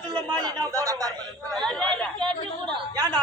பக்கத்துல மாறி நான் போறேன் ஏண்டா?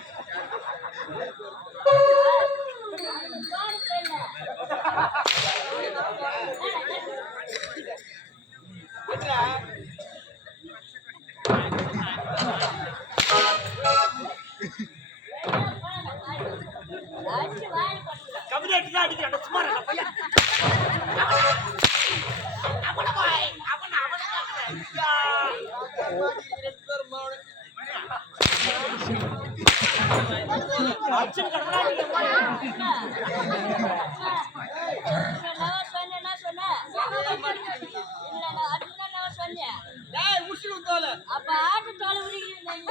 அப்ப ஆட்டு தோலை உரிக்கிறேன்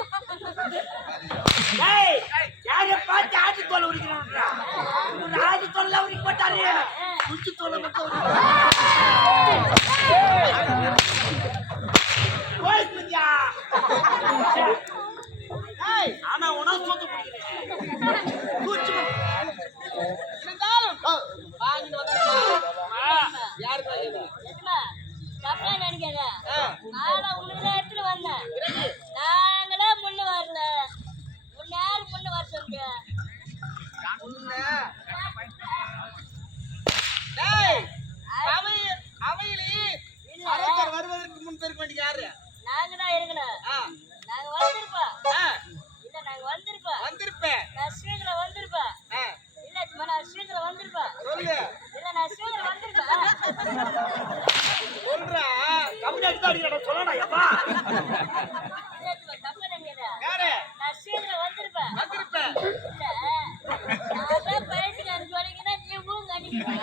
யாரை பார்த்து ஆட்டு தோலை உரிக்கிறோன்றா உரிக்க மாட்டாரு குச்சி தோலை மட்டும் வருவதற்கு முன் பேருக்கு வேண்டிய யாரு நாங்க தான் இருக்கணும் நாங்க வந்திருப்போம் இல்ல நாங்க வந்திருப்பேன் நான் ஸ்ரீகர வந்திருப்பேன் இல்ல சும்மா நான் ஸ்ரீகர வந்திருப்பேன். சொல்லு நான் ஸ்ரீகர வந்திருப்பேன். சொல்றா நான் ஸ்ரீகர வந்திருப்பேன். வந்திருப்பேன்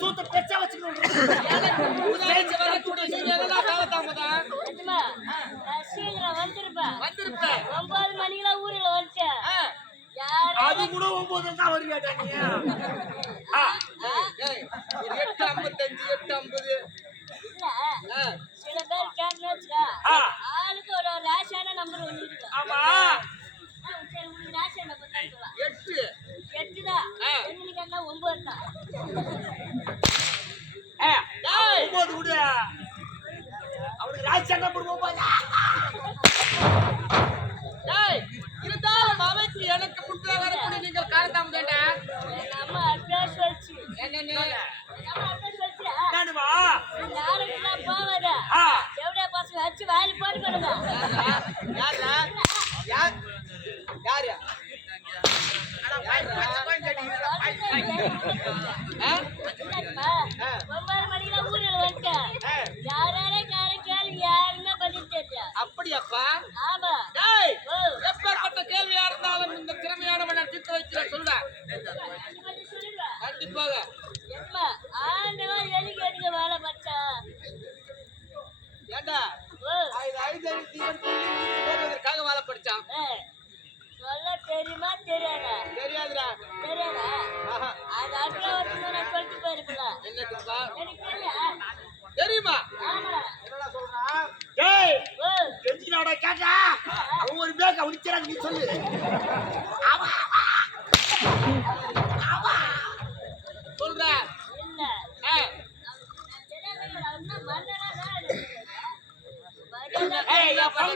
சூத்த பெருசா வச்சுக்கணும். ஒன்பது மணிக்கெல்லாம் ஊர்ல வந்துச்சேன் அது எட்டு ஐம்பத்தஞ்சு சில பேர் கேட்கணும் ஆளுக்கு ஒரு ராசியான நம்பர் ஒண்ணு இருக்கு. ஆமா. எட்டு. எட்டு தான் ஒன்பது தான் போடுவதற்காக வாழ படிச்சான். சொல்ல தெரியுமா தெரியாதா? தெரியாதுடா. தெரியாதா? அது அட்ல தெரியுமா? டேய் செஞ்சினோட கேட்டா? அவன் ஒரு பேக்க உடிச்சறான் நீ சொல்லு. அவன்.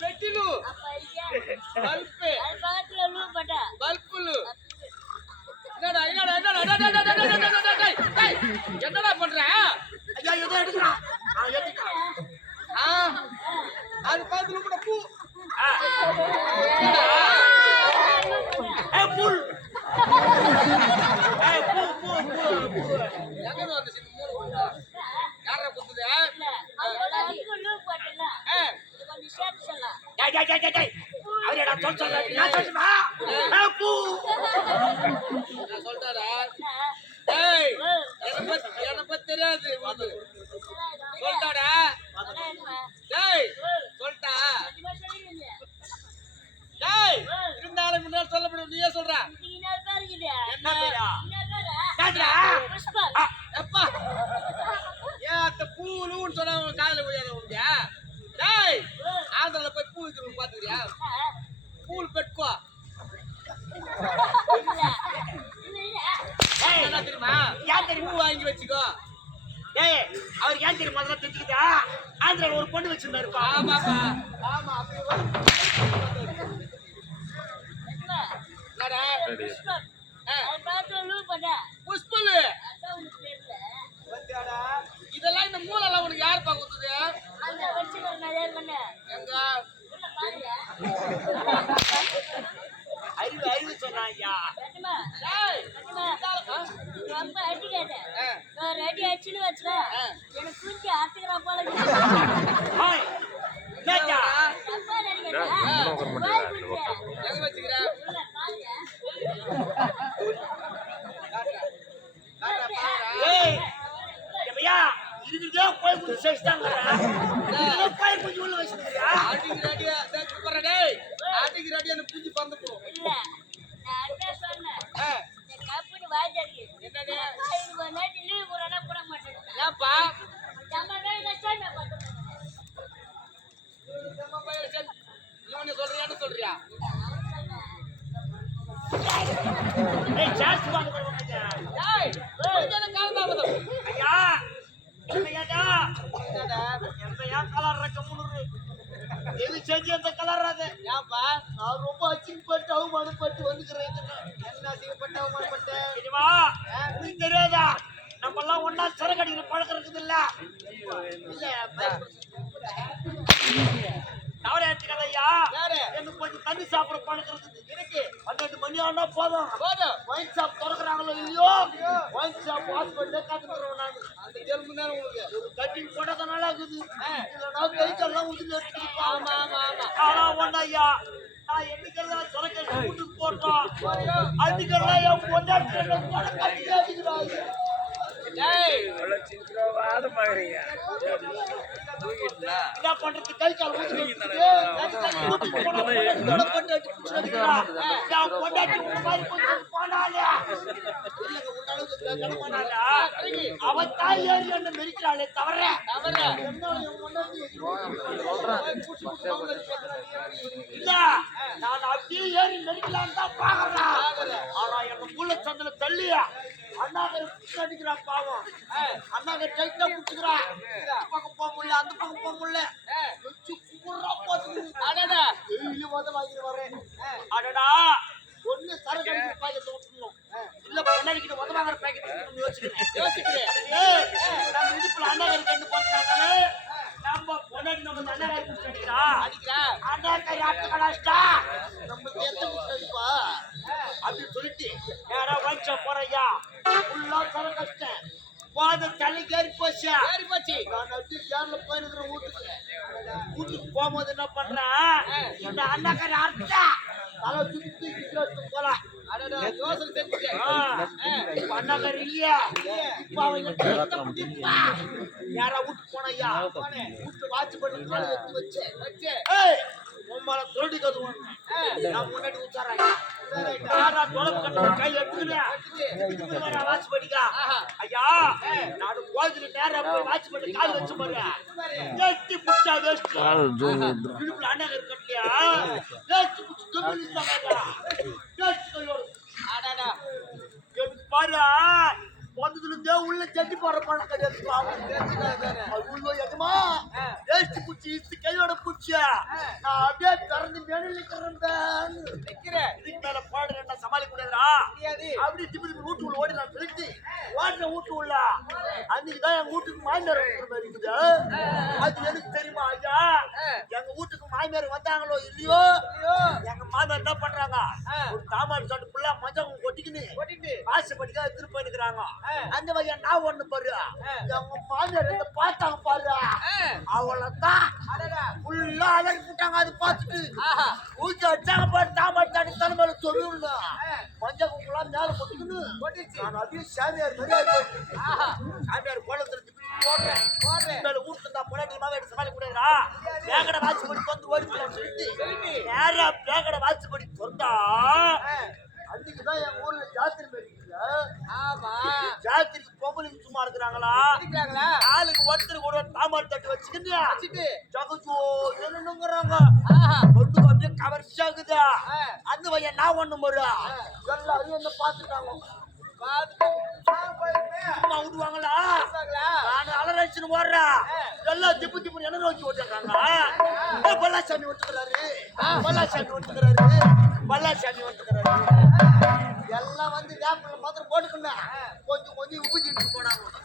పెట్టిలు బల్పు బల్పులు என்னடா பண்ற? ஐயா ஏதோ அவரடா சொல்டா டேய் இருந்தாலும் முன்னாடி சொல்லப்படும். நீயே சொல்ற. என்ன பேரா? எப்பா சொன்னாங்க பாத்துக்கிறியா? கூல் பெட்கோ தெரியுமா? ஏன் தெரியுமா? வாங்கி வச்சுக்கோ. ஏய் அவருக்கு ஏன் தெரியுமா? அதெல்லாம் ஆந்திராவில் ஒரு பொண்ணு வச்சிருந்தாருப்பா ஆமாப்பா. ஆமா அப்படி புஷ்பலு. இதெல்லாம் இந்த மூலெல்லாம் உனக்கு யாருப்பா குத்துது? எங்க? அறிவு அறிவு சொன்னா எனக்கு உனக்கு தெரியாதா? நம்ம எல்லாம் ஒன்னா சிறகடிக்கிற பழக்கம் இருக்குது இல்ல. இல்ல தவறு எடுத்துக்காத ஐயா. கொஞ்சம் தண்ணி சாப்பிட பழக்கம் இருக்குது எனக்கு மணி ஆனா போதும். ஒயின் ஷாப் திறக்கிறாங்களோ இல்லையோ? ஒயின் ஷாப் ஹாஸ்பிட்டல் காத்துக்கிறோம் நான். அந்த நேரம் உங்களுக்கு கட்டிங் போட்டதான் நல்லா இருக்குது. இல்லைன்னா ஒன்னா போட்டான் அதுக்கெல்லாம் என் பொண்டாட்டி கட்டிக்காதீங்களா அவன் தாய் ஏறி என்ன மெரிக்கிறாளே தவிர தவறு இல்ல நான் அப்படியே ஏறி மெரிக்கலான்னு தான் பாக்குறேன் ஆனா எங்க மூல சந்தில தள்ளியா? அண்ணாகர் அடிக்கிறான் பாவம். அண்ணாகர் டைட்டா புடிச்சுக்கிறான் பக்கம் போக முடியல அந்த பக்கம் போக முடியல. வச்சு குப்புறா போட்டு அடடா. டெய்லி முத வாங்கிட்டு வரேன் அடடா. ஒண்ணு சரக்கு அடிக்கிற பாக்கெட் விட்டுணும் இல்ல பொண்ணடிக்கிட்ட முத வாங்குற பாக்கெட் யோசிக்கிறேன். நம்ம இடுப்புல அண்ணாகர் கண்டு போட்டுறாங்க நம்ம பொண்ணடி நம்ம அண்ணாகர் புடிச்சு அடிக்கிறா. அப்படின்னு சொல்லிட்டு நேரா வாங்கிச்ச போறையா ஃபுல்லா தர கஷ்டம். போத தள்ளி கேறி போச்சா. போச்சு. நான் அப்படி சேர்ல போயிருக்கிற வீட்டுக்கு. வீட்டுக்கு போகும்போது என்ன பண்றேன் இந்த அண்ணாக்கரை அறுத்தா தலை சுத்தி கிட்ட போலாம் அடடா யோசனை செஞ்சுட்டேன் அண்ணாக்கர் இல்லையா. இப்ப அவன் என் யாரா வீட்டுக்கு போனையா வீட்டு வாட்ச் பண்ணி எடுத்து வச்சு. ஏய் உம்மால கதுவன் நான் முன்னாடி உச்சாராங்க வாட்ச் பண்ணிக்கா ஐயா நான் கோயிலுக்கு நேரா போய் வாட்ச் பண்ணி கால் வச்சு பாரு. எட்டி புடிச்சா வேஸ்ட் இடுப்புல அண்ணன் இருக்கட்லையா வேஸ்ட் புடிச்சு எனக்கு பாரு வந்ததுல இருந்தே உள்ள சட்டி போடுற பழம் கிடையாது. உள்ள எஜமா வேஸ்ட் குச்சி இத்து கையோட குச்சியா நான் அப்படியே திறந்து மேல நிக்கிறேன். நிக்கிற இதுக்கு மேல பாடு என்ன சமாளிக்க முடியாதுடா முடியாது. அப்படி திருப்பி திருப்பி வீட்டு உள்ள ஓடி நான் சொல்லிட்டு ஓடுற வீட்டு உள்ள. அன்னைக்கு தான் எங்க வீட்டுக்கு மாமியார் இருக்குது. அது எனக்கு தெரியுமா ஐயா? எங்க வீட்டுக்கு மாமியார் வந்தாங்களோ இல்லையோ? எங்க மாமியார் என்ன பண்றாங்க? ஒரு தாமாடி ஃபுல்லா மஞ்சள் கொட்டிக்கின்னு ஓட்டிட்டு ஆசைப்படிக்க எடுத்துட்டு போயிருக்கிறாங்க அந்த வகையா நான் ஒண்ணு பாரு. எங்க மாமியார் இருந்து பார்த்தாங்க பாரு. அவ்வளவுதான். ஃபுல்லா அலறி போட்டாங்க அது பார்த்துட்டு. ஊச்சி வச்சாங்க பாரு தாமாடி சாட்டு தலைமையில தொழுவுல மஞ்சள் குங்குலாம் மேல போட்டுக்கின்னு. போட்டுச்சு. நான் அப்படியே சாமியார் சாமியார் கோலத்துல திருப்பி போடுறேன். மேல வீட்டுல தான் பொண்டாட்டி மாவே சமாளிக்க முடியாதுடா பேக்கடை வாட்ச் பண்ணி வந்து ஓடி போயிடலாம்னு சொல்லிட்டு. நேரா பேக்கடை அன்னைக்கு தான் என் ஊர்ல ஜாத்திரை போயிருக்கீங்க. ஆமா. ஜாத்திரைக்கு பொம்பளைக்கு சும்மா இருக்கிறாங்களா? இருக்கிறாங்களா? ஆளுக்கு ஒருத்தருக்கு ஒரு தாமார் தட்டு வச்சுக்கிட்டு வச்சுட்டு. ஜகஜோ என்னங்கிறாங்க ஒன்று அப்படியே கவர்ச்சியாகுதா ஆ. அந்த பையன் நான் ஒண்ணு முறை எல்லாரும் என்ன பார்த்துட்டாங்க? பார்த்துட்டு சும்மா விடுவாங்களா? நான் அலரடிச்சுன்னு ஓடுறேன் எல்லாம் திப்பு திப்பு என்ன நோக்கி ஓட்டுறாங்க பல்லாசாமி ஒட்டுக்கிறாரு பல்லாசாமி ஒட்டுக்கிறாரு பல்லாசாமி ஒட்டுக்கிறாரு எல்லாம் வந்து வேப்பில மாத்திரம் போட்டுக்கணும் கொஞ்சம் கொஞ்சம் உபதிட்டு போனாங்க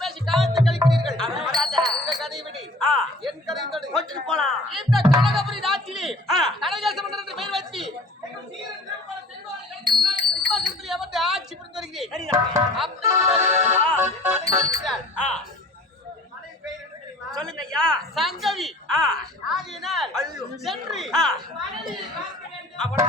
பேசி காலத்தை கழிக்கிறீர்கள். இந்த கதை விடி. என் கதை தொடு. போட்டுட்டு போலாம். இந்த கனகபுரி நாட்டிலே ஆ. கனகேச மன்னர் என்று பெயர் கைப்பற்றி சிம்மாசனத்தில் அமர்ந்து ஆட்சி புரிந்து வருகிறேன். அப்படி சங்கவி. ஆகினால் சென்று. அப்படி